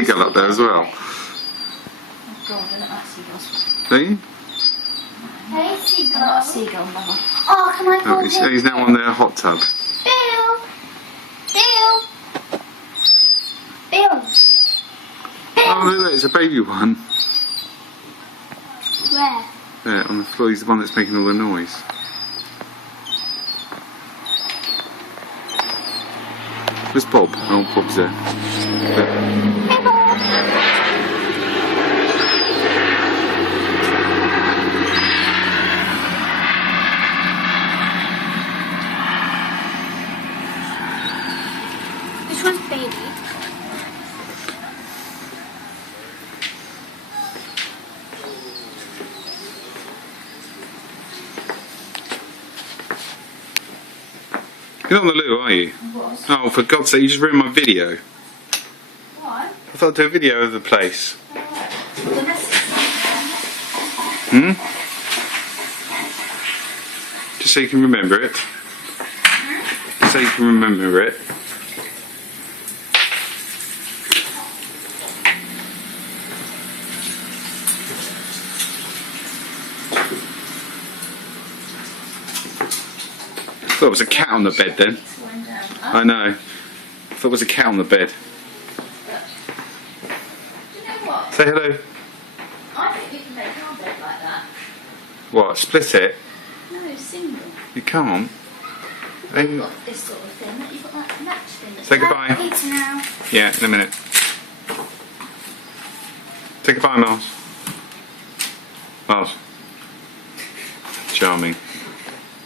seagull up there as well. Oh God, I don't like seagulls. Don't you? Hey, seagull. I'm not a seagull mother. Oh, can I call Oh, him? he's now on the hot tub. Bill. Bill. Bill. Oh, look, it's a baby one. Where? There, on the floor. He's the one that's making all the noise. Where's Bob? Oh, Bob's there. Hey, Bob. Which one's baby? You're not on the loo, are you? What? Oh, for God's sake, you just ruined my video. Why? I thought I'd do a video of the place. The message. Hmm? Just so you can remember it. Just so you can remember it. I thought it was a cat on the bed then. I know. I thought it was a cat on the bed. Do you know what? Say hello. I think we can make our bed like that. What? Split it? No, single. You can't. You've Then- got this sort of thing. You've got that match thing. Say goodbye. Eat now. Yeah, in a minute. Say goodbye, Miles. Miles. Charming.